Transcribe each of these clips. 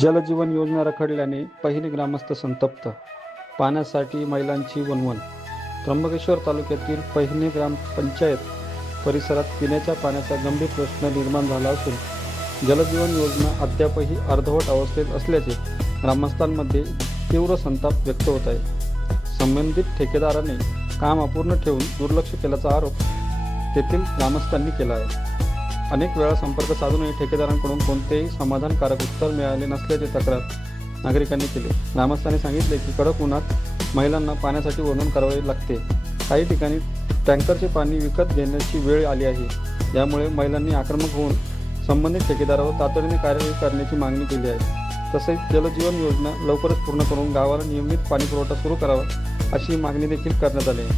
जलजीवन योजना रखडल्याने पहिली ग्रामस्थ संतप्त. पाण्यासाठी महिलांची वणवण. त्र्यंबकेश्वर तालुक्यातील पहिने ग्रामपंचायत परिसरात पिण्याच्या पाण्याचा गंभीर प्रश्न निर्माण झाला असून जलजीवन योजना अद्यापही अर्धवट अवस्थेत असल्याचे ग्रामस्थांमध्ये तीव्र संताप व्यक्त होत आहे. संबंधित ठेकेदाराने काम अपूर्ण ठेवून दुर्लक्ष केल्याचा आरोप तेथील ग्रामस्थांनी केला आहे. अनेक वेळा संपर्क साधूनही ठेकेदारांकडून कोणतेही समाधानकारक उत्तर मिळाले नसल्याची तक्रार नागरिकांनी केली. ग्रामस्थांनी सांगितले की कडक उन्हात महिलांना पाण्यासाठी वर्णन करावे लागते. काही ठिकाणी टँकरचे पाणी विकत घेण्याची वेळ आली आहे. यामुळे महिलांनी आक्रमक होऊन संबंधित ठेकेदारावर तातडीने कार्यवाही करण्याची मागणी केली आहे. तसेच जलजीवन योजना लवकरच पूर्ण करून गावाला नियमित पाणीपुरवठा सुरू करावा अशी मागणी देखील करण्यात आली आहे.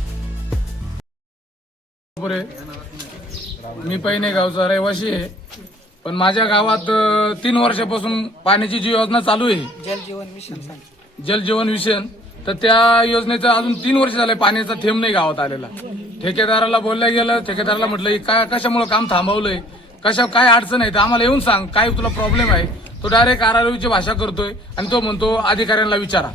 मी पहिने गावचा रहिवासी आहे, पण माझ्या गावात 3 वर्षापासून पाण्याची जी योजना चालू आहे जलजीवन मिशन, तर त्या योजनेचं अजून 3 वर्ष झाले पाण्याचा थेंब नाही गावात आलेला. ठेकेदाराला बोलल्या गेलं, ठेकेदाराला म्हटलं काय कशामुळे काम थांबवलंय, काय अडचण आहे तर आम्हाला येऊन सांग, काय तुला प्रॉब्लेम आहे. तो डायरेक्ट आरारवीची भाषा करतोय आणि तो म्हणतो अधिकाऱ्यांना विचारा.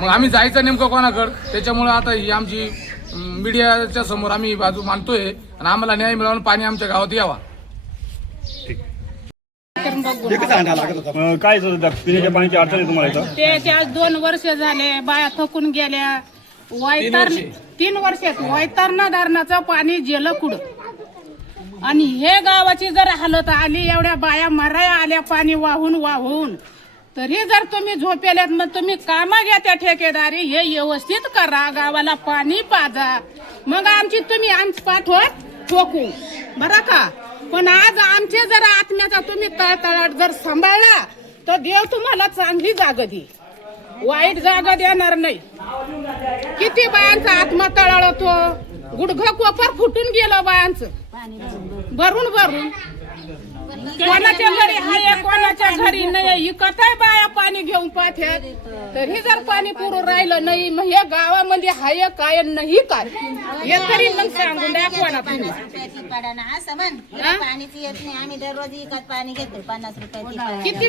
मग आम्ही जायचं नेमकं कोणाकडे, त्याच्यामुळे आता ही आमची मीडियाच्या समोर आम्ही बाजू मांडतोय आणि आम्हाला न्याय मिळवून पाणी आमच्या गावात यावा. काय पिण्याच्या पाण्याची अडचण आहे तुम्हाला इथं? ते आज 2 वर्ष झाले, बाया थकून गेल्या. 3 वर्षात वैतरणा धरणाचं पाणी गेलं कुठं. आणि हे गावाची जर हालत आली, एवढ्या बाया मराया आल्या पाणी वाहून वाहून, तरी जर तुम्ही झोपेल्यात मग तुम्ही कामा घ्या त्या ठेकेदारी, हे व्यवस्थित करा, गावाला पाणी पाजा, मग आमची तुम्ही आमची पाठवत ठोकू बरं का. पण आज आमचे जर आत्म्याचा तुम्ही तळतळाट जर सांभाळला तर देव तुम्हाला चांगली जागा दे, वाईट जागा देणार नाही. किती बायांचा आत्मा तळाळतो, गुडघं कोपर फुटून गेलं बायांचं भरून भरून. कोणाच्या घरी हाय, कोणाच्या घरी नाही, इकत आहे बाया पाणी घेऊन पाठ्यात, तरी जर पाणी पुरून राहिलं नाही, मग या गावामध्ये हाय काय नाही काय हे तरी मग सांगून दाखवा ना तुम्ही. किती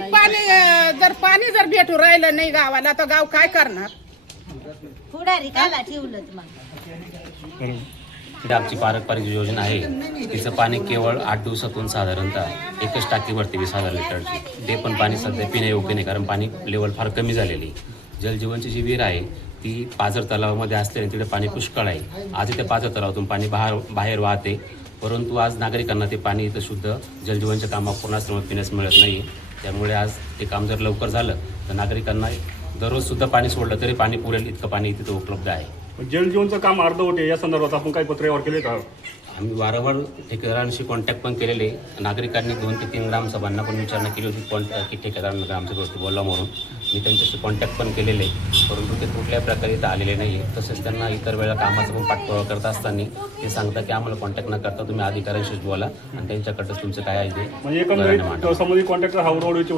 पाणी जर भेटू राहिलं नाही गावाला तर गाव काय करणार. आमची पारंपरिक योजना आहे, तिचं पाणी केवळ 8 दिवसातून साधारणतः एकच टाकी भरते 20,000 लिटरची. ते पण पाणी सध्या पिण्यायोग्य नाही, कारण पाणी लेवल फार कमी झालेली. जलजीवनची जी विहीर आहे ती पाझर तलावामध्ये असते आणि तिथे पाणी पुष्कळ आहे. आज त्या पाझर तलावातून पाणी बाहेर वाहते, परंतु आज नागरिकांना ते पाणी इथं शुद्ध जलजीवनच्या कामा पूर्ण पिण्यास मिळत नाही. त्यामुळे आज ते काम जर लवकर झालं तर नागरिकांना दररोज सुद्धा पाणी सोडलं तरी पाणी पुरेल इतकं पाणी तिथे उपलब्ध आहे. जलजीवनचं काम अर्धवट आहे, या संदर्भात आपण काही पत्रव्यवहार केले का? आम्ही वारंवार ठेकेदारांशी कॉन्टॅक्ट पण केलेले. नागरिकांनी 2 ते 3 ग्रामसभांना पण विचारणा केली होती की ठेकेदारांना ग्रामसभेवरती बोलला म्हणून. मी त्यांच्याशी कॉन्टॅक्ट पण केलेले, परंतु ते कुठल्याही प्रकारे इथं आलेले नाही. तसेच त्यांना इतर वेळा कामाचा पण पाठपुरावा करत असताना ते सांगतात की आम्हाला कॉन्टॅक्ट न करता तुम्ही अधिकाऱ्यांशीच बोला आणि त्यांच्याकडंच तुमचं काय आहे ते म्हणजे एकंदरीत संबंधित कॉन्ट्रॅक्टर हा रोडची